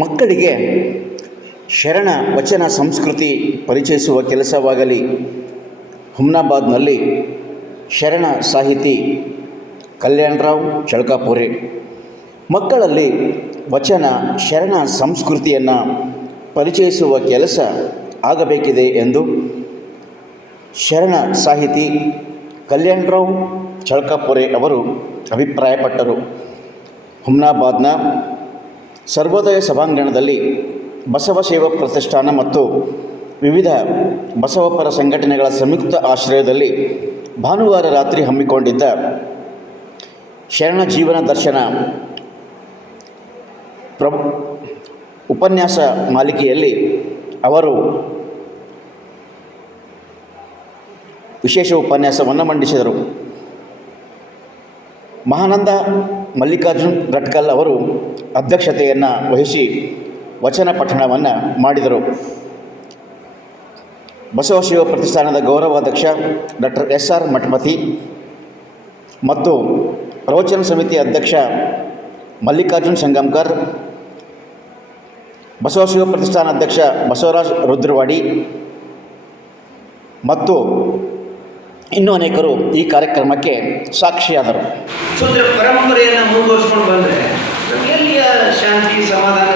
ಮಕ್ಕಳಿಗೆ ಶರಣ ವಚನ ಸಂಸ್ಕೃತಿ ಪರಿಚಯಿಸುವ ಕೆಲಸವಾಗಲಿ. ಹುಮ್ನಾಬಾದ್ನಲ್ಲಿ ಶರಣ ಸಾಹಿತಿ ಕಲ್ಯಾಣರಾವ್ ಚಳಕಾಪುರೆ ಮಕ್ಕಳಲ್ಲಿ ವಚನ ಶರಣ ಸಂಸ್ಕೃತಿಯನ್ನು ಪರಿಚಯಿಸುವ ಕೆಲಸ ಆಗಬೇಕಿದೆ ಎಂದು ಶರಣ ಸಾಹಿತಿ ಕಲ್ಯಾಣರಾವ್ ಚಳಕಾಪುರೆ ಅವರು ಅಭಿಪ್ರಾಯಪಟ್ಟರು. ಹುಮ್ನಾಬಾದ್ನ ಸರ್ವೋದಯ ಸಭಾಂಗಣದಲ್ಲಿ ಬಸವ ಸೇವಾ ಪ್ರತಿಷ್ಠಾನ ಮತ್ತು ವಿವಿಧ ಬಸವಪರ ಸಂಘಟನೆಗಳ ಸಂಯುಕ್ತ ಆಶ್ರಯದಲ್ಲಿ ಭಾನುವಾರ ರಾತ್ರಿ ಹಮ್ಮಿಕೊಂಡಿದ್ದ ಶರಣ ಜೀವನ ದರ್ಶನ ಉಪನ್ಯಾಸ ಮಾಲಿಕೆಯಲ್ಲಿ ಅವರು ವಿಶೇಷ ಉಪನ್ಯಾಸವನ್ನು ಮಂಡಿಸಿದರು. ಮಹಾನಂದ ಮಲ್ಲಿಕಾರ್ಜುನ್ ರಟ್ಕಲ್ ಅವರು ಅಧ್ಯಕ್ಷತೆಯನ್ನು ವಹಿಸಿ ವಚನ ಪಠಣವನ್ನು ಮಾಡಿದರು. ಬಸವ ಸೇವಾ ಪ್ರತಿಷ್ಠಾನದ ಗೌರವಾಧ್ಯಕ್ಷ ಡಾಕ್ಟರ್ SR ಮಠಪತಿ ಮತ್ತು ಪ್ರವಚನ ಸಮಿತಿ ಅಧ್ಯಕ್ಷ ಮಲ್ಲಿಕಾರ್ಜುನ್ ಸಂಗಮ್ಕರ್, ಬಸವ ಸೇವಾ ಪ್ರತಿಷ್ಠಾನ ಅಧ್ಯಕ್ಷ ಬಸವರಾಜ್ ರುದ್ರವಾಡಿ ಮತ್ತು ಇನ್ನೂ ಅನೇಕರು ಈ ಕಾರ್ಯಕ್ರಮಕ್ಕೆ ಸಾಕ್ಷಿಯಾದರು. ಸೂತ್ರ ಪರಂಪರೆಯನ್ನು ಮುಂದುವರಿಸ್ಕೊಂಡು ಬಂದರೆ ಎಲ್ಲಿಯ ಶಾಂತಿ ಸಮಾಧಾನ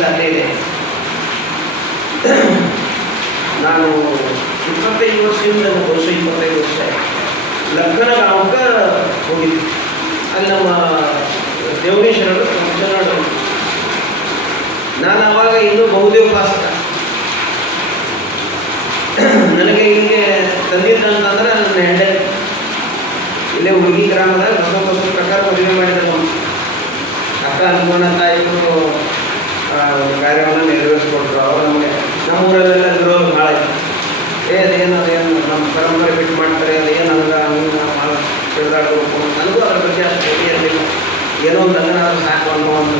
ಸಾಧ್ಯ ಇದೆ? ನಾನು 25 ವರ್ಷದಿಂದ 25 ವರ್ಷ ಲಗ್ನ ಗ್ರಾಮಕ್ಕೆ ಹೋಗಿದ್ದೆ. ಅಲ್ಲಿ ನಮ್ಮ ದೇವರೇಶ್ವರರು ಚೆನ್ನಾಡು. ನಾನು ಅವಾಗ ಇನ್ನೂ ಬಹುದೇವಪಾಸಕ. ನನಗೆ ಇಲ್ಲಿಗೆ ತಂದಿದ್ದಂತಂದ್ರೆ ನನ್ನ ಹೆಂಡೆ ಇಲ್ಲೇ ಹುಡುಗಿ ಗ್ರಾಮದಾಗ ಬಸವ ಪ್ರಕಾರ ಮದುವೆ ಮಾಡಿದ್ರು. ಅಕ್ಕ ಅನುಗುಣ ತಾಯಿಗಳು ಕಾರ್ಯವನ್ನು ನೆರವೇರಿಸ್ಕೊಟ್ರು. ಅವರು ನಮಗೆ ನಮ್ಮೂರಲ್ಲೆಲ್ಲ ಇರೋರು ಭಾಳ ಅದೇನು ನಮ್ಮ ಪರಂಪರೆ ಬಿಟ್ಟು ಮಾಡ್ತಾರೆ, ಅದೇನು ಹಂಗೆ ಭಾಳ ತಿಳಿದಾಡಬೇಕು. ನನಗೂ ಅದ್ರ ಬಗ್ಗೆ ಅಷ್ಟು ಇರಲಿಲ್ಲ. ಏನೋ ಒಂದು ಅದನ್ನು ಸಾಕು ಅನ್ನೋ ಒಂದು.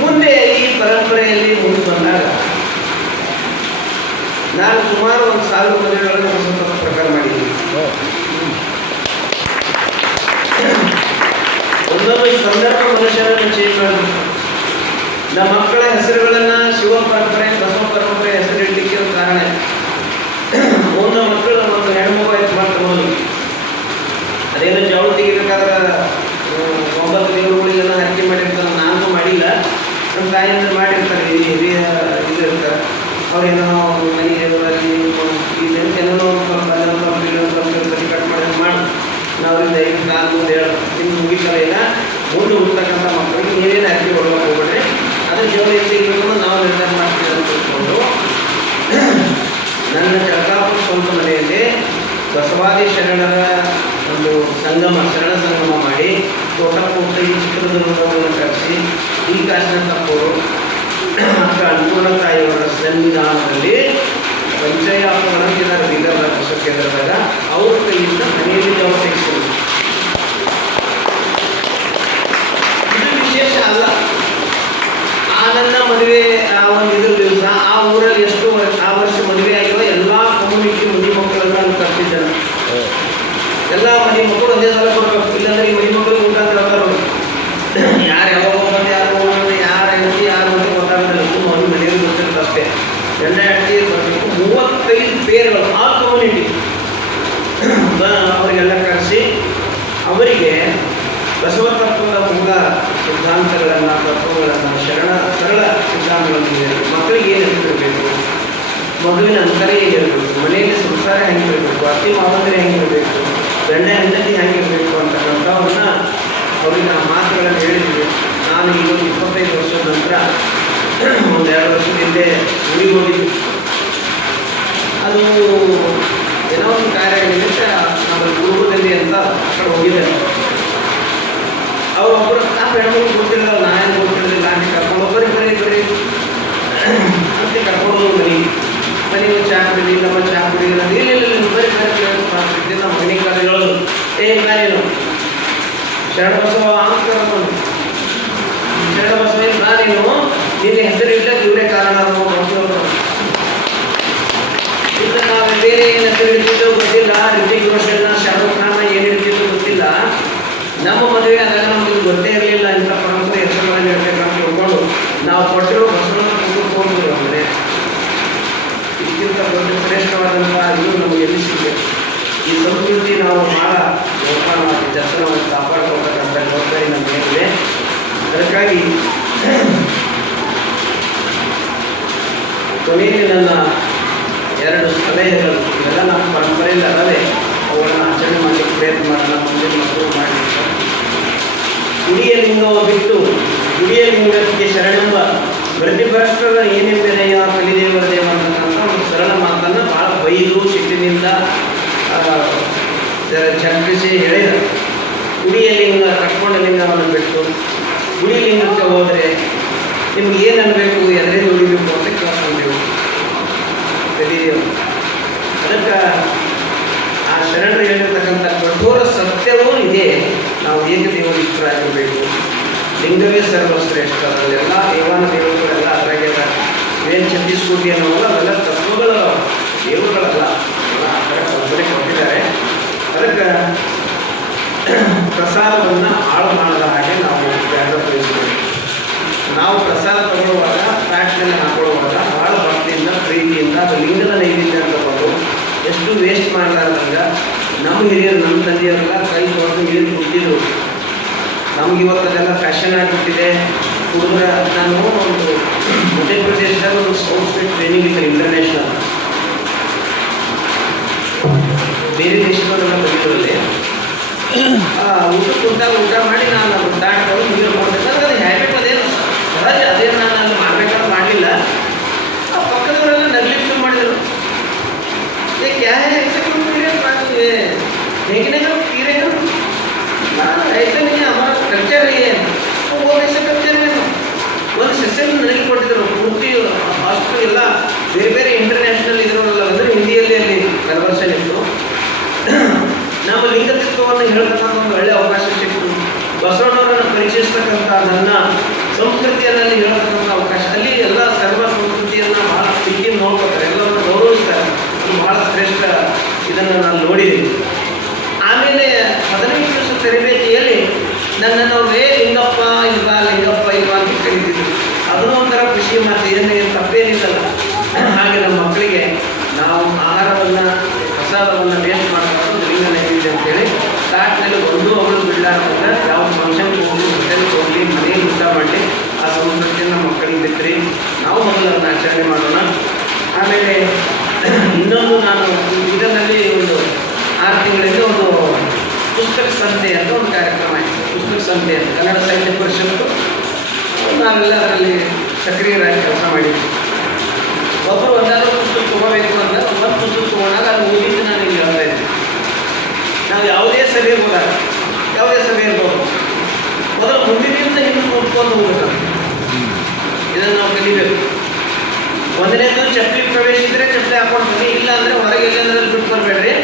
ಮುಂದೆ ಈ ಪರಂಪರೆಯಲ್ಲಿ ಮುಂದೆ ಬಂದಾಗ ನಾನು ಸುಮಾರು 1,000 ಮದುವೆಗಳನ್ನು ಬಸವ ಪ್ರಕಾರ ಮಾಡಿದ್ದೀನಿ. ಒಂದೊಂದು ಸಂದರ್ಭ ಮನುಷ್ಯರನ್ನು ಚೇಂಜ್ ಮಾಡಬೇಕು. ನಮ್ಮ ಮಕ್ಕಳ ಹೆಸರುಗಳನ್ನು ಶಿವ ಪರಂಪರೆ ಬಸವ ಪರಂಪರೆ ಹೆಸರಿಡಲಿಕ್ಕೆ ಒಂದು ಕಾರಣ. ಒಂದು ಮಕ್ಕಳು ಒಂದು ಹೆಣ್ಮಗು ಆಯ್ತು ಮಾಡ್ಕೊಂಡು ಅದೇನು ಜವಳು ತೆಗಿಬೇಕಾದ್ರೆ 9 ದೇವರುಗಳಿಗೆಲ್ಲ ಹರಕೆ ಮಾಡಿರ್ತಾರೆ. ನಾನು ಮಾಡಿಲ್ಲ, ನಮ್ಮ ತಾಯಿಯಿಂದ ಮಾಡಿರ್ತಾರೆ. ಹಿರಿಯ ಇದು ಇರ್ತಾರೆ. ಅವ್ರೇನೋ ಮನೆ ದೇವರಲ್ಲಿ ಏನೋ ಕಟ್ ಮಾಡಿ ನಾವ್ರಿಂದ ಐದು ಕಾಲು ಮುಂದೆ ನಿಮ್ಗೆ ಮುಗಿಸಲ್ಲ ಇಲ್ಲ. ಮುಂದೆ ಹುಡ್ತಕ್ಕಂಥ ಮಕ್ಕಳಿಗೆ ನೀವೇನು ಅರ್ಜಿ ಹೊಡ್ಕೊಂಡು ಹೋಗ್ಬಿಟ್ರೆ ಅದನ್ನು ಜೀವನ ಎತ್ತಿರಬೇಕು ನಾವು ನಿರ್ಧಾರ ಮಾಡ್ತೀವಿ ಅಂತ ತಿಳ್ಕೊಂಡು ನನ್ನ ಚಳಕಾಪುರ ಸ್ವಂತ ಮನೆಯಲ್ಲಿ ಬಸವಾದಿ ಶರಣರ ಒಂದು ಸಂಗಮ ಶರಣ ಸಂಗಮ ಮಾಡಿ ತೋಟಪೂರ್ತ ಈ ಚಿತ್ರದುರ್ಗವನ್ನು ಕರೆಸಿ ಈ ಕಾಶಿನ ತಪ್ಪರು ಅಕ್ಕ ಅನ್ನಪೂರ್ಣ ತಾಯಿಯವರ ಸನ್ನಿಧಾನದಲ್ಲಿ ಪಂಚಾಯತ್ ಒಳಗಿದ್ದಾರೆ ಬೀದರ್ನ ಬಸವ ಕೇಂದ್ರದಾಗ ಅವ್ರ ಕೈಯಿಂದ ಮನೆಯಲ್ಲಿ ನಾವು ತೆಗೆಸ್ಕೊಂಡು ಇದು ವಿಶೇಷ ಅಲ್ಲ. ಆ ನನ್ನ ಮದುವೆ ಆ ಒಂದು ಇದ್ರ ದಿವಸ ಆ ಊರಲ್ಲಿ ಎಷ್ಟು ಆ ವರ್ಷ ಮದುವೆ ಆಗಿರೋ ಎಲ್ಲ ಕಮ್ಯುನಿಟಿ ಮನೆ ಮಕ್ಕಳನ್ನ ನಾನು ಕರ್ತಿದ್ದೇನೆ. ಎಲ್ಲ ಮನೆ ಮಕ್ಕಳು ಒಂದೇ ಸಲ ಕೊಡ್ಬೇಕು, ಇಲ್ಲಾಂದ್ರೆ ಈ ಮನೆ ಮಕ್ಕಳಿಗೆ ಊಟ ಅಂತ ಹೇಳ್ತಾರೆ. ಯಾರು ಯಾವಾಗ ಬಂದು ಯಾರು ಯಾರು ಹೆಂಡತಿ ಯಾರು ಅಂತ ಗೊತ್ತಾಗೋದಿಲ್ಲ. ಅವ್ರ ಮನೆಯಲ್ಲಿ ಗೊತ್ತಿರುತ್ತೆ ಅಷ್ಟೇ. ಗಂಡ ಹೆಂಡತಿ ಬರಬೇಕು. 35 ಪೇರ್ಗಳು ಆ ಕಮ್ಯುನಿಟಿ ಅವರಿಗೆಲ್ಲ ಕರೆಸಿ ಅವರಿಗೆ ಬಸವ ತತ್ವದ ಮೂಲ ಸಿದ್ಧಾಂತಗಳನ್ನು ತತ್ವಗಳನ್ನು ಸರಳ ಸಿದ್ಧಾಂತಗಳನ್ನು ಮಕ್ಕಳಿಗೆ ಏನು ಹೆಂಗಿರಬೇಕು, ಮಗುವಿನ ಅಂತರ ಹೇಗಿರಬೇಕು, ಮನೆಯಲ್ಲಿ ಸಂಸಾರ ಹೆಂಗಿರಬೇಕು, ಅತ್ತಿ ಮಾವಂದರೆ ಹೆಂಗಿರಬೇಕು, ಗಂಡ ಹೆಂಡತಿ ಹೆಂಗಿರಬೇಕು ಅಂತಕ್ಕಂಥವನ್ನ ಅವ್ರಿಗೆ ಆ ಮಾತುಗಳನ್ನು ಹೇಳಿದ್ವಿ. ನಾನು ಈಗ 25 ವರ್ಷದ ನಂತರ ಒಂದು 2 ವರ್ಷದ ಹಿಂದೆ ಊರಿಗೆ ಹೋಗಿದ್ವಿ. ಅದು ಏನೋ ಒಂದು ಕಾರ್ಯ ಆಗಿದ್ದರೆ ನಮ್ಮ ಕುಟುಂಬದಲ್ಲಿ ಅಂತ ಆ ಕಡೆ ಹೋಗಿದ್ದಾರೆ. ಅವರೊಬ್ಬರು ಆ ಹೆಣ್ಮಕ್ಳು ಗೊತ್ತಿಲ್ಲ, ನಾನೇನು ಗೊತ್ತಿರಲಿಲ್ಲ. ನಾನು ಕರ್ಕೊಂಡು ಬರೀ ಅಂತ ಕರ್ಕೊಂಡು ಮನೆಗೆ ಚಹಾ ಕುಡಿ ನಮ್ಮ ಚಹಾ ಕುಡಿ ಇಲ್ಲ ಬರೀ ನಮ್ಮ ಮನೆ ಕಾಲ ಹೇಳೋದು ನಾನೇನು ಶರಣ ಬಸವ ಅಂತ ಕರ್ಕೊಂಡು ಶರಣ ಬಸವ ನಾನೇನು ನಿನ್ನ ಹೆಸರಿಲ್ಲ ಇವರೇ ಕಾರಣ ನಾವು ಬೇರೆ ಏನು ಹೆಸರು ಇರ್ತಿದ್ದೋ ಗೊತ್ತಿಲ್ಲ. ರಿತಿಕ್ ರೋಷನ್ ಶಾರುಖ್ ಖಾನ್ ಏನಿರ್ತಿದ್ದೋ ಗೊತ್ತಿಲ್ಲ. ನಮ್ಮ ಮದುವೆ ಆದಾಗ ನಮಗೆ ಗೊತ್ತೇ ಇರಲಿಲ್ಲ ಇಂಥ ಪರಂಪರೆ ಹೆಸರುಗಳನ್ನು ಇರಬೇಕು ಅಂತ ತಿಳ್ಕೊಂಡು ನಾವು ಕೊಟ್ಟಿರೋ ಶರಣೆಂಬ ವೃತ್ತಿಭ್ರಷ್ಟರ ಏನೆಂಬೆನೆಯ ಕಲಿದೇವರ ದೇವ ಅಂತಕ್ಕಂಥ ಒಂದು ಸರಳ ಮಾತನ್ನು ಭಾಳ ಬೈದು ಸಿಟ್ಟಿನಿಂದ ಚರ್ಚಿಸಿ ಹೇಳಿದ. ಗುಡಿಯ ಲಿಂಗ ಕಟ್ಕೊಂಡ ಲಿಂಗವನ್ನು ಬಿಟ್ಟು ಗುಡಿ ಲಿಂಗಕ್ಕೆ ಹೋದರೆ ನಿಮ್ಗೆ ಏನು ಅನ್ಬೇಕು, ಎದರಿಂದ ಉಳಿಬೇಕು ಅಂತ ಕೇಳ್ಕೊಂಡೆವು ಕಲಿದೇವರು. ಅದಕ್ಕೆ ಆ ಶರಣರು ಹೇಳಿರ್ತಕ್ಕಂಥ ಕಠೋರ ಸತ್ಯವೂ ಇದೆ. ನಾವು ಏಕದೇವರಿಷ್ಟರಾಗಿರಬೇಕು, ಲಿಂಗವೇ ಸರ್ವಶ್ರೇಷ್ಠ, ಅದರಲ್ಲೆಲ್ಲ ದೇವಾನ ದೇವರುಗಳೆಲ್ಲ ಅದರಾಗೆಲ್ಲ ಏನು ಛತ್ತೀಸ್ಕೋಟಿ ಅನ್ನೋಲ್ಲ, ಅವೆಲ್ಲ ತತ್ವಗಳ ದೇವರುಗಳಲ್ಲ, ಆ ಥರ ಕಲ್ಪನೆ ಕೊಟ್ಟಿದ್ದಾರೆ. ಅದಕ್ಕೆ ಪ್ರಸಾದವನ್ನು ಹಾಳು ಮಾಡದ ಹಾಗೆ ನಾವು ಜಾಗೃತಿಸಬೇಕು. ನಾವು ಪ್ರಸಾದ ತಗೊಳ್ಳುವಾಗ ಪ್ಯಾಟ್ನಲ್ಲಿ ಹಾಕೊಳ್ಳುವಾಗ ಭಾಳ ಭಕ್ತಿಯಿಂದ ಪ್ರೀತಿಯಿಂದ ಅದು ಲಿಂಗದ ನೈವೇದ್ಯ ಅಂತ ತಗೊಂಡು ಎಷ್ಟು ವೇಸ್ಟ್ ಮಾಡಲಾರ್ದಂಗೆ ನಮ್ಮ ಹಿರಿಯರು ನಮ್ಮ ತಂದೆಯವರೆಲ್ಲ ಕೈ ತೊಗೊಂಡು ನೀರು ಕುಟ್ಟಿದ್ರು. ನಮ್ಗೆ ಇವತ್ತು ಅದೆಲ್ಲ ಫ್ಯಾಷನ್ ಆಗಿಬಿಟ್ಟಿದೆ. ಹುಡುಗರ ನಾನು ಒಂದು ಮಧ್ಯಪ್ರದೇಶದಾಗ ಒಂದು ಸ್ಪೋರ್ಟ್ಸ್ ಫಿಟ್ ಟ್ರೈನಿಂಗ್ ಇತ್ತು ಇಂಟರ್ನ್ಯಾಷನಲ್, ಬೇರೆ ದೇಶದವರೆಲ್ಲ ಬಂದಿದ್ರಲ್ಲಿ. ಊಟ ಕುಂತಾಗ ಊಟ ಮಾಡಿ ನಾನು ದಾಟಗಳು ನೀರು ಕೊಡ್ಬೇಕಾದ್ರೆ ಅದು ಹ್ಯಾಬಿಟ್ ಅದೇನು ಸಹಜ, ಅದೇನು ನಾನು ಅಲ್ಲಿ ಮಾಡ್ಬೇಕಂತ ಮಾಡಲಿಲ್ಲ. ಆ ಪಕ್ಕದವರೆಲ್ಲ ನಗ್ಲಿಕ್ಕೆ ಶುರು ಮಾಡಿದರು. क्या है ऐसे क्यों पी रहे हैं, देखने का पी रहे हो? ऐसे नहीं है, हमारा कल्चर ही है. वो ऐसे कल्चर में ಒಂದು ಸೆಷನ್ ನನಗೆ ಕೊಟ್ಟಿದ್ದರು. ಪೂರ್ತಿ ಅಷ್ಟು ಎಲ್ಲ ಬೇರೆ ಬೇರೆ ಇಂಟರ್ನ್ಯಾಷನಲ್ ಇದರಲ್ಲ ಅಂದರೆ ಹಿಂದಿಯಲ್ಲಿ ಅಲ್ಲಿ ಕನ್ವರ್ಷನ್ ಇತ್ತು. ನಮ್ಮ ಲಿಂಗತತ್ವವನ್ನು ಹೇಳ್ತಕ್ಕಂಥ ಒಂದು ಒಳ್ಳೆಯ ಅವಕಾಶ ಸಿಕ್ತು. ಬಸವಣ್ಣವರನ್ನು ಪರಿಚಯಿಸ್ತಕ್ಕಂಥ ನನ್ನ ಸಂಸ್ಕೃತಿಯಲ್ಲಿ ಹೇಳ್ತಕ್ಕಂಥ ಅವಕಾಶ, ಅಲ್ಲಿ ಎಲ್ಲ ಸರ್ವ ಸಂಸ್ಕೃತಿಯನ್ನು ಭಾಳ ತಿಕ್ಕಿ ನೋಡ್ಕೊತಾರೆ, ಎಲ್ಲವನ್ನು ಗೌರವಿಸ್ತಾರೆ. ಭಾಳ ಶ್ರೇಷ್ಠ ಇದನ್ನು ನಾನು ನೋಡಿದ್ದೀನಿ. ಆಮೇಲೆ 15 ದಿವಸ ತರಬೇತಿಯಲ್ಲಿ ನನ್ನನ್ನು ಅವರೇ ಲಿಂಗಪ್ಪ ಇಲ್ವಾ ಲಿಂಗಪ್ಪ ಇಲ್ವಾ ಅಂತ ಕರೀತಿದ್ರು. ಅದನ್ನು ಒಂಥರ ಖುಷಿ ಮಾತು, ಏನು ತಪ್ಪೇನಿಲ್ಲಲ್ಲ. ಹಾಗೆ ನಮ್ಮ ಮಕ್ಕಳಿಗೆ ನಾವು ಆಹಾರವನ್ನು ಪ್ರಸಾದವನ್ನು ವೇಸ್ಟ್ ಮಾಡಬಾರ್ದು, ಲಿಂಗ ನೈವೇದ್ಯ ಅಂತೇಳಿ ತಾಟ್ನಲ್ಲಿ ಒಂದು ಅವಳು ಬಿಡಲಾರ್ದಂದ್ರೆ ಯಾವ ಫಂಕ್ಷನ್ಗೆ ಹೋಗಿ ಹೋಟೆಲ್ಗೆ ಹೋಗಲಿ ಮನೆಯಲ್ಲಿ ಊಟ ಮಾಡಲಿ ಆ ಸಂಸ್ಕೃತಿಯನ್ನು ಮಕ್ಕಳಿಗೆ ಬಿಟ್ಟರೆ ನಾವು ಮೊದಲನ್ನು ಆಚರಣೆ ಮಾಡೋಣ. ಆಮೇಲೆ ಇನ್ನೊಂದು ನಾನು ಇದರಲ್ಲಿ ಒಂದು 6 ತಿಂಗಳಲ್ಲಿ ಒಂದು ಪುಸ್ತಕ ಸಂತೆ ಅಂತ ಒಂದು ಕಾರ್ಯಕ್ರಮ ಆಯಿತು. ಪುಸ್ತಕ ಸಂತೆ ಅಂತ ಕನ್ನಡ ಸಾಹಿತ್ಯ ಪರಿಷತ್ತು ನಾವೆಲ್ಲ ಅದರಲ್ಲಿ ಸಕ್ರಿಯರಾಗಿ ಕೆಲಸ ಮಾಡಿದ್ವಿ. ಒಬ್ಬರು ಒಂದಾದ್ರೂ ಪುಸ್ತಕ ತೊಗೋಬೇಕು ಅಂದ್ರೆ ಒಂದು ಪುಸ್ತಕ ತೊಗೊಂಡಾಗ ಅದು ಓದಿದ್ದು ನಾನು ಇಲ್ಲಿ ಹೇಳ್ತಾ ಇದ್ದೆ. ನಾವು ಯಾವುದೇ ಸಭೆ ಹೋದಾಗ ಯಾವುದೇ ಸಭೆ ಇರ್ಬೋದು, ಮೊದಲು ಮುಂದಿನಿಂದ ಹಿಂದೆ ನೋಡ್ಕೊಂಡು ಹೋಗ್ಬೇಕು. ಇದನ್ನು ನಾವು ಕಲಿಬೇಕು. ಒಂದನೇದು ಚಪ್ಪಲಿ ಪ್ರವೇಶ ಇದ್ದರೆ ಚಪ್ಪಲಿ ಹಾಕೊಂಡು ಬನ್ನಿ, ಇಲ್ಲ ಅಂದರೆ ಹೊರಗೆ ಎಲ್ಲಂದ್ರೆ ಬಿಟ್ಟು ಬರಬೇಡ್ರಿ.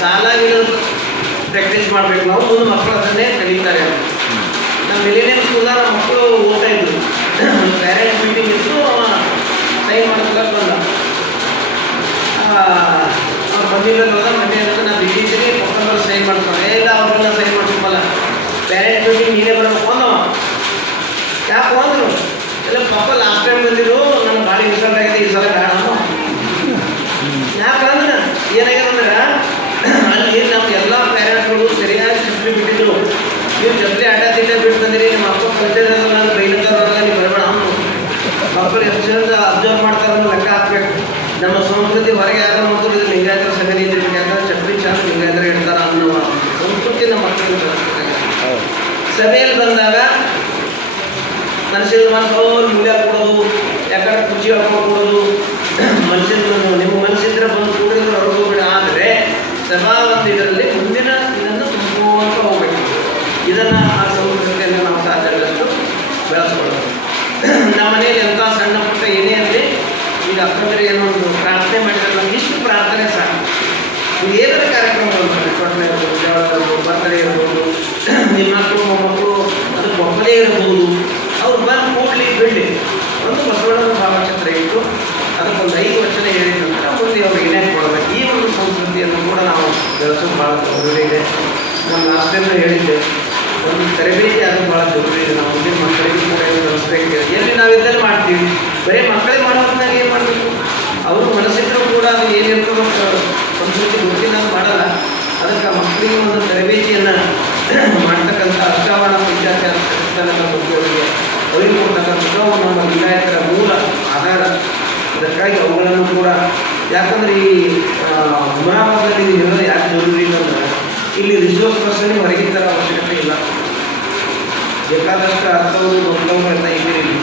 ಸಾಲಾಗಿರೋದು ಪ್ರಾಕ್ಟೀಸ್ ಮಾಡಬೇಕು ನಾವು. ಮುಂದೆ ಮಕ್ಕಳು ಅದನ್ನೇ ಕಲಿತಾರೆ. ನಮ್ಮ ಮಿಲಿನಿಯಂ ಸ್ಕೂಲ್ದಾಗ ನಮ್ಮ ಮಕ್ಕಳು ಓದ್ತಾ ಇದ್ರು. ಪ್ಯಾರೆಂಟ್ಸ್ ಮೀಟಿಂಗ್ ಇತ್ತು, ಸೈನ್ ಮಾಡ್ಕೊಳಕ್ಕೆ ಬಂದ. ಅವ್ರು ಬಂದಿಲ್ಲ ಹೋದ ಮನೆ ಅಂತ ನಾನು ಬಿಟ್ಟಿದ್ದೀನಿ, ಮಕ್ಕಳು ಸೈನ್ ಮಾಡ್ಕೊಂಡು ಇಲ್ಲ ಅವ್ರನ್ನ ಸೈನ್ ಮಾಡ್ಕೊಬಲ್ಲ. ಪ್ಯಾರೆಂಟ್ಸ್ ಮೀಟಿಂಗ್ ನೀನೇ ಬರಬೇಕು ಅಂದವ. ಯಾಕೆ ಹೋದ್ರು? ಎಲ್ಲ ಪಾಪ ಲಾಸ್ಟ್ ಟೈಮ್ ಬಂದಿರು, ನನ್ನ ಭಾಳ ಇನ್ಸಲ್ಟ್ ಆಗಿದೆ, ಈ ಸಲ ಬೇಡ. ಯಾಕಂದ್ರೆ ಏನಾಗ್ಯದಂದ್ರೆ ಅಲ್ಲಿ ನಮ್ಮ ಎಲ್ಲ ಪ್ಯಾರೆಂಟ್ಸ್ಗಳು ಸರಿಯಾಗಿ ಚಪ್ಪಲಿ ಬಿಟ್ಟಿದ್ರು. ನೀವು ಚಪ್ಪಲಿ ಆಟ ತಿಂಡ ಬಿಟ್ಟು ಬಂದಿರಿ, ನಿಮ್ಮ ಮಕ್ಕಳು ಕಲ್ಚರ್ ನಾನು ಬೈಲತ್ತಾರಲ್ಲ, ನೀವು ಬರಬೇಡ. ಮಕ್ಕಳು ಎಷ್ಟು ಚಂದ ಅಬ್ಸರ್ವ್ ಮಾಡ್ತಾರನ್ನು ಲೆಕ್ಕ ಹಾಕ್ಬೇಕು. ನಮ್ಮ ಸಂಸ್ಕೃತಿ ಹೊರಗೆ ಯಾರು ನೋಡ್ತಾರೆ, ಇದು ಲಿಂಗಾಯತರ ಸಂಗತಿ ಇದ್ದಿರ್ಬೇಕು. ಯಾಕಂದ್ರೆ ಚಪ್ಪಲಿ ಚಂದ ಲಿಂಗಾಯತರ ಇಡ್ತಾರೆ ಅನ್ನೋ ಸಂಸ್ಕೃತಿ ನಮ್ಮ ಮಕ್ಕಳಿಗೆ ಬೆಳೆಸ್ಬೇಕಾಗಿದೆ. ಸಭೆಯಲ್ಲಿ ಬಂದಾಗ ಮನುಷ್ಯನ ಮನಸ್ಸು ಮೂಲ್ಯ ಕೊಡೋದು, ಯಾಕಂದ್ರೆ ಕುರ್ಚಿ ಹಾಕೊಂಡು ಕೊಡೋದು, ಮನುಷ್ಯನ ನಿಮ್ಮ ಮನಸ್ಸಿದ್ರೆ ಬಂದು ಕೂಡಿದ್ರೆ ಹೊರಗೋಗ್ಬೇಡ. ಆದರೆ ಸಭಾ ಒಂದು ಇದರಲ್ಲಿ ಮುಂದಿನ ಇದನ್ನು ತುಂಬಿಸುವಂತ ಹೋಗ್ಬೇಕು. ಇದನ್ನು ಆ ಸಂಸ್ಕೃತಿಯನ್ನು ನಾವು ಸಾಧ್ಯದಷ್ಟು ಬೆಳೆಸ್ಕೊಳ್ಳೋದು. ನಮ್ಮ ಮನೆಯಲ್ಲಿ ಎಂಥ ಸಣ್ಣ ಪುಟ್ಟ ಏನೇ ಅಂದರೆ ಈಗ ಅಕ್ಕಂದ್ರೆ ಏನೋ ಒಂದು ಪ್ರಾರ್ಥನೆ ಮಾಡಿದ್ರೆ ನಮ್ಗೆ ಇಷ್ಟು ಪ್ರಾರ್ಥನೆ ಸಾಕು. ಏನಾರ ಕಾರ್ಯಕ್ರಮಗಳು ಕೊಟ್ಟನೆ ಇರ್ಬೋದು, ಜಗಳ ಇರ್ಬೋದು, ಬರ್ತಡೇ ಇರ್ಬೋದು, ನಿಮ್ಮ ಮಕ್ಕಳು ಮೊಮ್ಮಕ್ಕಳು ಅದಕ್ಕೆ ಒಬ್ಬರೇ ಇರ್ಬೋದು, ಅವ್ರು ಬಂದು ಕೂಡಲಿ ಬಿಡಲಿ ಒಂದು ಬಸವಣ್ಣನ ಭಾವಚಿತ್ರ ಇಟ್ಟು ಅದಕ್ಕೊಂದು 5 ವಚನ ಹೇಳಿದ ನಂತರ ಮುಂದೆ ಅವ್ರಿಗೆ ಏನೇ ಕೊಡಬೇಕು. ಈ ಒಂದು ಸಂಸ್ಕೃತಿಯನ್ನು ಕೂಡ ನಾವು ಬೆಳೆಸೋದು ಭಾಳ ಜರುರಿ ಇದೆ. ನಾನು ಲಾಸ್ಟ್ ಟೈಮ್ ಹೇಳಿದ್ದೆ, ಒಂದು ತರಬೇತಿ ಅದು ಭಾಳ ಜರುರಿ ಇದೆ. ನಾವು ಮುಂದಿನ ಮಕ್ಕಳಿಗೂ ಕೂಡ ಬೆಳೆಸಬೇಕು. ಎಲ್ಲಿ ನಾವು ಇದರಲ್ಲಿ ಮಾಡ್ತೀವಿ, ಬರೀ ಮಕ್ಕಳೇ ಮಾಡೋದ್ನಾಗ ಏನು ಮಾಡಬೇಕು? ಅವರು ಮನಸ್ಸಿದ್ರು ಕೂಡ ಅದು ಏನಿರ್ತದೋ ಸಂಸ್ಕೃತಿ ಗೊತ್ತಿಲ್ಲ ಅಂತ ಮಾಡಲ್ಲ. ಅದಕ್ಕೆ ಮಕ್ಕಳಿಗೆ ಒಂದು ತರಬೇತಿಯನ್ನು ಮಾಡ್ತಕ್ಕಂಥ ಅಷ್ಟಾವರಣ ಪಂಚಾಚಾರ ಸಂಸ್ಥಾನಗಳ ಬಗ್ಗೆ ಅವರಿಗೆ ಅರಿವು ಕೊಡ್ತಕ್ಕಂಥದ್ದು ನಮ್ಮ ಲಿಂಗಾಯತರ ಮೂಲ ಆಧಾರ. ಅದಕ್ಕಾಗಿ ಅವುಗಳನ್ನು ಕೂಡ, ಯಾಕಂದರೆ ಈ ಹುಮನಾಬಾದಲ್ಲಿ ಇರೋದು ಯಾಕೆ ಜರುರಿ ಅಂದರೆ ಇಲ್ಲಿ ರಿಸೋರ್ಸ್ ಪರ್ಸನ್ ಹೊರಗಿನ ಥರ ಅವಶ್ಯಕತೆ ಇಲ್ಲ. ಬೇಕಾದಷ್ಟು ಅರ್ಥವರು ದೊಡ್ಡವರು ಎಲ್ಲ ಇದ್ದೀರಿ.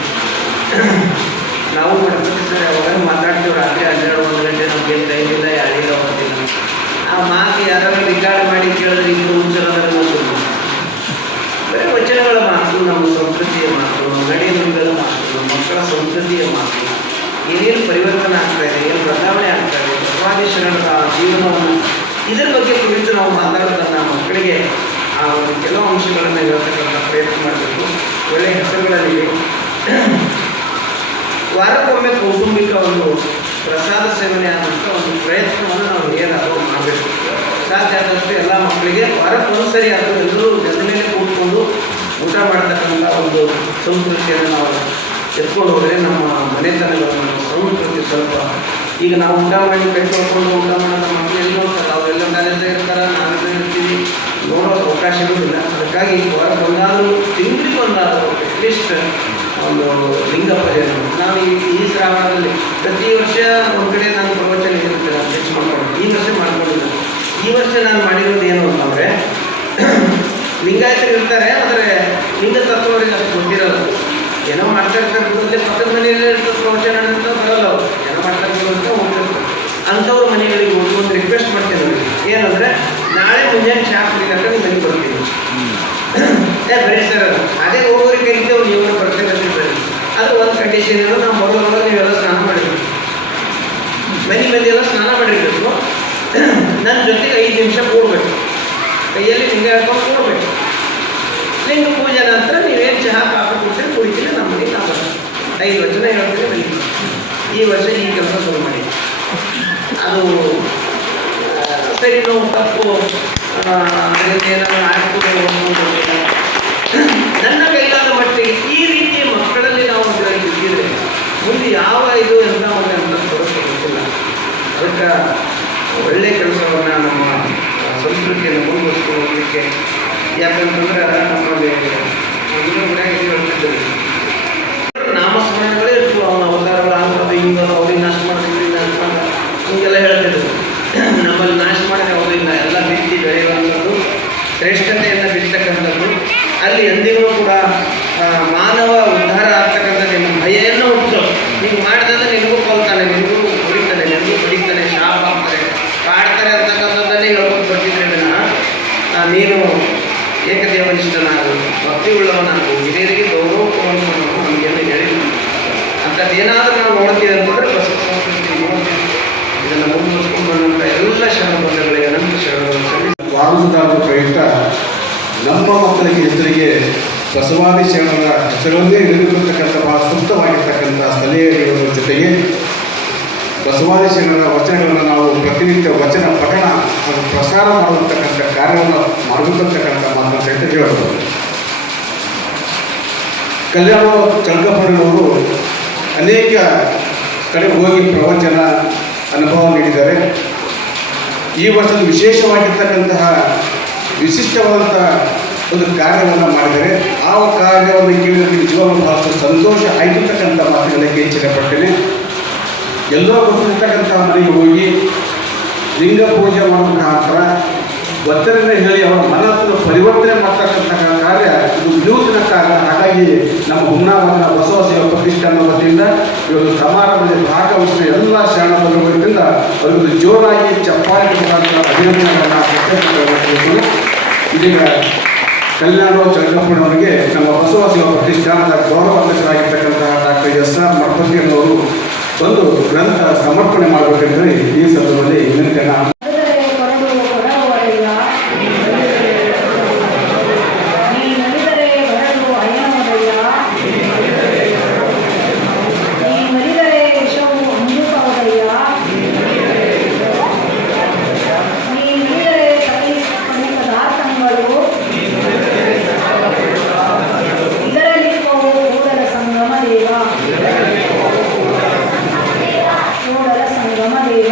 ನಾವು ಗಣಪತಿ ಸರ್ ಯಾವಾಗ ಮಾತಾಡ್ತೀವಿ ರಾತ್ರಿ 12-1 ಗಂಟೆ ನಮಗೆ ಟೈಮ್ ಇಲ್ಲ, ಯಾರಿಲ್ಲ ಗೊತ್ತಿಲ್ಲ. ಆ ಮಾತು ಯಾರಾದ್ರೂ ರಿಕಾರ್ಡ್ ಮಾಡಿ ಕೇಳಿದ್ರೆ ಇಬ್ಬರು ಹುಚ್ಚರಾದ್ರೆ ಗೊತ್ತಿಲ್ಲ. ಬರೀ ವಚನಗಳ ಮಾತು, ನಮ್ಮ ಸಂಸ್ಕೃತಿಯ ಮಾತು, ನಡೆನುಡಿಗಳ ಮಾತು, ಮಕ್ಕಳ ಸಂಸ್ಕೃತಿಯ ಮಾತು, ಏನೇನು ಪರಿವರ್ತನೆ ಆಗ್ತಾ ಇದೆ, ಏನು ಬದಲಾವಣೆ ಆಗ್ತಾ ಇದೆ, ಬಸವಾದಿ ಶರಣರ ಜೀವನವನ್ನು ಇದರ ಬಗ್ಗೆ ಕುರಿತು ನಾವು ಮಾತಾಡೋದನ್ನು ಮಕ್ಕಳಿಗೆ ಆ ಒಂದು ಕೆಲವು ಅಂಶಗಳನ್ನು ಹೇಳ್ತಕ್ಕಂಥ ಪ್ರಯತ್ನ ಮಾಡಬೇಕು. ಒಳ್ಳೆಯ ಹೆಸರುಗಳಲ್ಲಿ ವಾರಕ್ಕೊಮ್ಮೆ ಕೌಟುಂಬಿಕ ಒಂದು ಪ್ರಸಾದ ಸೇವನೆ ಆದಂಥ ಒಂದು ಪ್ರಯತ್ನವನ್ನು ನಾವು ಏನಾದರೂ ಮಾಡಬೇಕು. ಸಾಧ್ಯ ಆದಷ್ಟು ಎಲ್ಲ ಮಕ್ಕಳಿಗೆ ವಾರಕ್ಕೊಂದ್ಸರಿ ಆದರೂ ಎಲ್ಲರೂ ಜನರ ಮೇಲೆ ಕೂತ್ಕೊಂಡು ಊಟ ಮಾಡ್ತಕ್ಕಂಥ ಒಂದು ಸಂಸ್ಕೃತಿಯನ್ನು ನಾವು ಎತ್ಕೊಂಡು ಹೋದರೆ ನಮ್ಮ ಮನೆತನಗಳನ್ನು ಸಂಸ್ಕೃತಿ ಸ್ವಲ್ಪ ಈಗ ನಾವು ಊಟ ಮಾಡಿ ಕೈ ತೊಳ್ಕೊಂಡು ಊಟ ಮಾಡೋದು ಮಕ್ಕಳು ಎಲ್ಲೋ ಅವೆಲ್ಲ ಕಾಲೇಜಾಗ ಇರ್ತಾರೆ, ನಾವೆಲ್ಲ ಇರ್ತೀವಿ, ನೋಡೋ ಅವಕಾಶವೂ ಇಲ್ಲ. ಅದಕ್ಕಾಗಿ ವಾರಕ್ಕೊಂದಾದರೂ ತಿಂಗಳಿಗೊಂದಾದರೂ ಅಟ್ಲೀಸ್ಟ್ ಒಂದು ಲಿಂಗ ಭಜನೆ ನಾವು ಈ ಶ್ರಾವಣದಲ್ಲಿ ಪ್ರತಿ ವರ್ಷ ಒಂದು ಕಡೆ ನಾನು ಪ್ರವಚನ ಇರುತ್ತೆ, ನಾನು ಫಿಕ್ಸ್ ಮಾಡ್ಕೊಂಡು ಈ ವರ್ಷ ಮಾಡ್ಕೊಂಡಿಲ್ಲ. ಈ ವರ್ಷ ನಾನು ಮಾಡಿರೋದು ಏನು ಅಂತಂದರೆ, ಲಿಂಗಾಯತರು ಇರ್ತಾರೆ, ಆದರೆ ಲಿಂಗ ತತ್ವರಿಗೆ ಅಷ್ಟು ಗೊತ್ತಿರೋದು, ಏನೋ ಮಾಡ್ತಾ ಇರ್ತಾರೆ. ಪಕ್ಕದ ಮನೆಯಲ್ಲೇ ಇರ್ತದೆ ಪ್ರವಚನ ಅಂತ ಬರೋಲ್ಲ, ಅವರು ಏನೋ ಮಾಡ್ತಾ ಇರ್ತಾರೆ ಅಂತ ಹೋಗ್ತಿರ್ತಾರೆ. ಅಂಥವ್ರ ಮನೆಗಳಿಗೆ ಹೋಗಿ ಒಂದು ರಿಕ್ವೆಸ್ಟ್ ಮಾಡ್ತೀನಿ ಅವರಿಗೆ, ಏನಂದರೆ ನಾಳೆ ಮುಂಜಾನೆ ಚಹಾ ಕುಡಿಲಿಕ್ಕೆ ನಿಮ್ಮ ಮನೆಗೆ ಬರ್ತೀನಿ. ಬರೀ ಸರ್ ಅದೇ ಹೋಗೋರಿಗೆ ಕರಿತೇವೆ, ನೀವು ಬರ್ತೇವೆ ಅಂತ ಬರೀ. ಅದು ಒಂದು ಕಂಡೀಷನ್ ಏನು, ನಾವು ಬರೋದ್ರೊಳಗೆ ನೀವೆಲ್ಲ ಸ್ನಾನ ಮಾಡಿರ್ಬೇಕು, ಮಂದಿ ಎಲ್ಲ ಸ್ನಾನ ಮಾಡಿರ್ಬೇಕು. ನನ್ನ ಜೊತೆಗೆ 5 ನಿಮಿಷ ಕೂಡಬೇಕು, ಕೈಯಲ್ಲಿ ಲಿಂಗ ಹೇಳ್ಕೊಂಡು ಕೂಡಬೇಕು. ಲಿಂಗ ಪೂಜೆ ನಂತರ ನೀವೇನು ಚಹಾ ಕಾಫಿ ಕುಡಿದ್ರೆ ಕುಡಿತೀನಿ, ನಮ್ಮ ಮನೆಗೆ ನಾವು ಬರ್ತೀವಿ. 5 ವಚನ ಹೇಳ್ತೀನಿ ಬನ್ನಿ. ಈ ವರ್ಷ ಈ ಕೆಲಸ ಶುರು ಮಾಡಿ. ಅದು ಸರಿ ನಾವು ತಪ್ಪು ಏನಾದರೂ ಆಗ್ತದೆ ನನ್ನ ಕೈಲಾದ ಮಟ್ಟಿಗೆ ಈ ರೀತಿಯ ಮಕ್ಕಳಲ್ಲಿ ನಾವು ಇದ್ದಿದ್ರೆ ಮುಂದೆ ಯಾವ ಇದು ಅಂತ ಅಂತ ಕೊರತೆ ಗೊತ್ತಿಲ್ಲ. ಅದಕ್ಕೆ ಒಳ್ಳೆಯ ಕೆಲಸವನ್ನು ನಮ್ಮ ಸಂಸ್ಕೃತಿಯನ್ನು ಮುಂದುವರಿಸ್ಕೊಂಡು ಹೋಗಲಿಕ್ಕೆ, ಯಾಕಂತಂದ್ರೆ ನಮ್ಮಲ್ಲಿ ಹೇಳ್ತಿದ್ದರು ನಾಮಸ್ಮರಣೆಗಳೇ ಇರ್ತವೆ. ಅವನ ಅವತಾರಗಳು ಆಗ್ಬೋದು, ಹಿಂಗೆ ಅವ್ರಿಗೆ ನಾಶ ಮಾಡ್ತಿದ್ವಿ, ನಾಶ ಮಾಡ ಹಿಂಗೆಲ್ಲ ಹೇಳ್ತಿದ್ರು. ನಮ್ಮಲ್ಲಿ ನಾಶ ಮಾಡಿದ್ರೆ ಅವರಿಂದ ಎಲ್ಲ ಬಿತ್ತಿ ಬೆಳೆಯುವಂಥದ್ದು, ಶ್ರೇಷ್ಠತೆಯನ್ನು ಬಿಡ್ತಕ್ಕಂಥದ್ದು. ಅಲ್ಲಿ ಎಂದಿಗೂ ಕೂಡ ಮಾನವ ಉದ್ಧಾರ ಆಗ್ತಕ್ಕಂಥ ನಿಮ್ಮ ಭಯವನ್ನು ಹುಟ್ಟಿಸೋದು. ನೀವು ಮಾಡಿದ್ರೆ ನಿನಗೂ ಕೊಲ್ತಾನೆ, ನಿನಗೂ ಹೊಡಿತಾನೆ, ನಿನಗೂ ಹೊಡಿತಾನೆ, ಶಾಪ ಆಗ್ತಾರೆ, ಕಾಡ್ತಾರೆ ಅಂತಕ್ಕಂಥದ್ದನ್ನೇ ಹೇಳ್ಕೊಂಡು ಬರ್ತಿದ್ರೆ ನೀನು ಏಕದೇವನಿಷ್ಠನಾಗು, ಭಕ್ತಿ ಉಳ್ಳವನಾಗು, ಹಿರಿಯರಿಗೆ ಗೌರವ ಕೊಡುವಂಥವನು ನಮಗೆಲ್ಲ ಹೇಳಿಲ್ಲ. ಅಂಥದ್ದೇನಾದರೂ ನಾವು ನೋಡ್ತೀವಿ ಅಂತಂದರೆ ಬಸ್ ಸಂಸ್ಕೃತಿ ನೋಡ್ತೀವಿ. ಇದನ್ನು ಮುಂದುವರಿಸ್ಕೊಂಡು ಬಂದಂಥ ಎಲ್ಲ ಶರಣ ಬಂಧುಗಳಿಗೆ ಅನಂತ ಶರಣಗಳನ್ನು ಸಲ್ಲಿಸಿ ವಾರಸುದಾರದ ಪ್ರಯುಕ್ತ ನಮ್ಮ ಮಕ್ಕಳಿಗೆ ಹೆಸರಿಗೆ ಬಸವಾದಿ ಶರಣರ ಹೆಸರನ್ನೇ ಹಿಡಿದಿರತಕ್ಕಂಥ ಬಹಳ ಸೂಕ್ತವಾಗಿರ್ತಕ್ಕಂಥ ಸ್ಥಳೀಯ ಇರುವುದರ ಜೊತೆಗೆ ಬಸವಾದಿ ಶರಣರ ವಚನಗಳನ್ನು ನಾವು ಪ್ರತಿನಿತ್ಯ ವಚನ ಪಠಣ ಹಾಗೂ ಪ್ರಸಾರ ಮಾಡುವಂತಕ್ಕಂಥ ಕಾರ್ಯವನ್ನು ಮಾಡಬೇಕಂತಕ್ಕಂಥ ಮಾತನ್ನು ಸಹಿತ ಹೇಳಬಹುದು. ಕಲ್ಯಾಣ ಚಳಕಪ್ಪನವರು ಅನೇಕ ಕಡೆ ಹೋಗಿ ಪ್ರವಚನ ಅನುಭವ ನೀಡಿದ್ದಾರೆ. ಈ ವರ್ಷದ ವಿಶೇಷವಾಗಿರ್ತಕ್ಕಂತಹ ವಿಶಿಷ್ಟವಾದಂಥ ಒಂದು ಕಾರ್ಯವನ್ನು ಮಾಡಿದರೆ ಆ ಕಾರ್ಯವನ್ನು ಕೇಳಿದರೆ ನಿಜವಾಗ್ಲೂ ಬಹಳಷ್ಟು ಸಂತೋಷ ಆಗಿರ್ತಕ್ಕಂಥ ಮಾತುಗಳಿಗೆ ಹೆಚ್ಚಿನ ಪಟ್ಟೇನೆ. ಎಲ್ಲೋ ಗೊತ್ತಿರ್ತಕ್ಕಂಥ ಮನೆಗೆ ಹೋಗಿ ಲಿಂಗ ಪೂಜೆ ಮಾಡೋ ಮುಖಾಂತರ ವಚನ ಹೇಳಿ ಅವರ ಮನಸ್ಸನ್ನು ಪರಿವರ್ತನೆ ಮಾಡ್ತಕ್ಕಂತಹ ಕಾರ್ಯ ಇದು ವಿನೂತನ ಕಾರ್ಯ. ಹಾಗಾಗಿ ನಮ್ಮ ಹುಮ್ನಾಬಾದನ ಬಸವ ಸೇವಾ ಪ್ರತಿಷ್ಠಾನ ವತಿಯಿಂದ ಈ ಒಂದು ಸಮಾರಂಭದಲ್ಲಿ ಭಾಗವಹಿಸಿದ ಎಲ್ಲ ಶರಣ ಬಂಧುಗಳಿಂದ ಅವರಿಗೊಂದು ಜೋರಾಗಿ ಚಪ್ಪಾಳೆ ಮುಖಾಂತರ ಅಭಿನಂದನೆಗಳನ್ನು ಇದೀಗ ಕಲ್ಯಾಣ ಚಂದ್ರಪ್ಪನವರಿಗೆ ನಮ್ಮ ಬಸವ ಸೇವಾ ಪ್ರತಿಷ್ಠಾನದ ಗೌರವ ಅಧ್ಯಕ್ಷರಾಗಿರ್ತಕ್ಕಂತಹ ಡಾಕ್ಟರ್ SR ಮಠಪತಿಯವರು ಒಂದು ಗ್ರಂಥ ಸಮರ್ಪಣೆ ಮಾಡಬೇಕೆಂದರೆ ಈ ಸಂದರ್ಭದಲ್ಲಿ ವಿನಂತಿಯನ್ನು ಸಂಗಮ ದೇವ